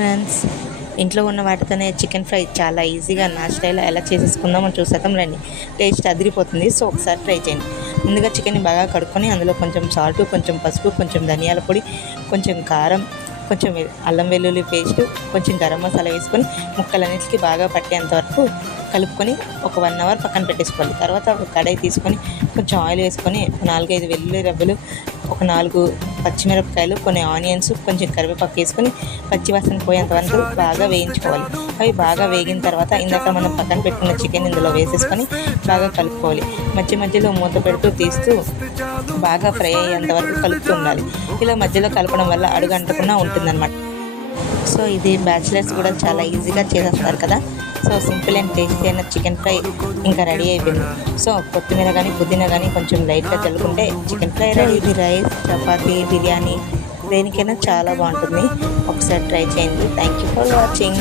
Friends, ఇంట్లో ఉన్న వాటితోనే చికెన్ ఫ్రై చాలా ఈజీగా నా స్టైల్లో ఎలా చేసేసుకుందామని చూసేద్దాం రండి. టేస్ట్ అదిరిపోతుంది. సో ఒకసారి ట్రై చేయండి. ముందుగా చికెన్ని బాగా కడుక్కొని అందులో కొంచెం సాల్ట్, కొంచెం పసుపు, కొంచెం ధనియాల పొడి, కొంచెం కారం, కొంచెం అల్లం వెల్లుల్లి పేస్ట్, కొంచెం గరం మసాలా వేసుకొని ముక్కలన్నిటికీ బాగా పట్టేంత వరకు కలుపుకొని ఒక 1 అవర్ పక్కన పెట్టేసుకోవాలి. తర్వాత ఒక కడాయి తీసుకొని కొంచెం ఆయిల్ వేసుకొని 4-5 వెల్లుల్లి రెబ్బలు, ఒక 4 పచ్చిమిరపకాయలు, కొన్ని ఆనియన్స్, కొంచెం కరివేపాకు వేసుకొని పచ్చివాసన పోయేంత వరకు బాగా వేయించుకోవాలి. అవి బాగా వేగిన తర్వాత ఇందాక మనం పక్కన పెట్టుకున్న చికెన్ ఇందులో వేసేసుకొని బాగా కలుపుకోవాలి. మధ్య మధ్యలో మూత పెడుతూ తీస్తూ బాగా ఫ్రై అయ్యేంత వరకు కలుపుతూ ఉండాలి. ఇలా మధ్యలో కలపడం వల్ల అడుగు అంటకుండా ఉంటుందన్నమాట. సో ఇది బ్యాచిలర్స్ కూడా చాలా ఈజీగా చేసేస్తారు కదా. సో సింపుల్ అండ్ టేస్టీ అయిన చికెన్ ఫ్రై ఇంకా రెడీ అయిపోయింది. సో కొత్తిమీర కానీ పుదీనా కానీ కొంచెం లైట్గా చల్లుకుంటే చికెన్ ఫ్రై రెడీ. ఇది రైస్, చపాతీ, బిర్యానీ దేనికైనా చాలా బాగుంటుంది. ఒకసారి ట్రై చేయండి. Thank you for watching.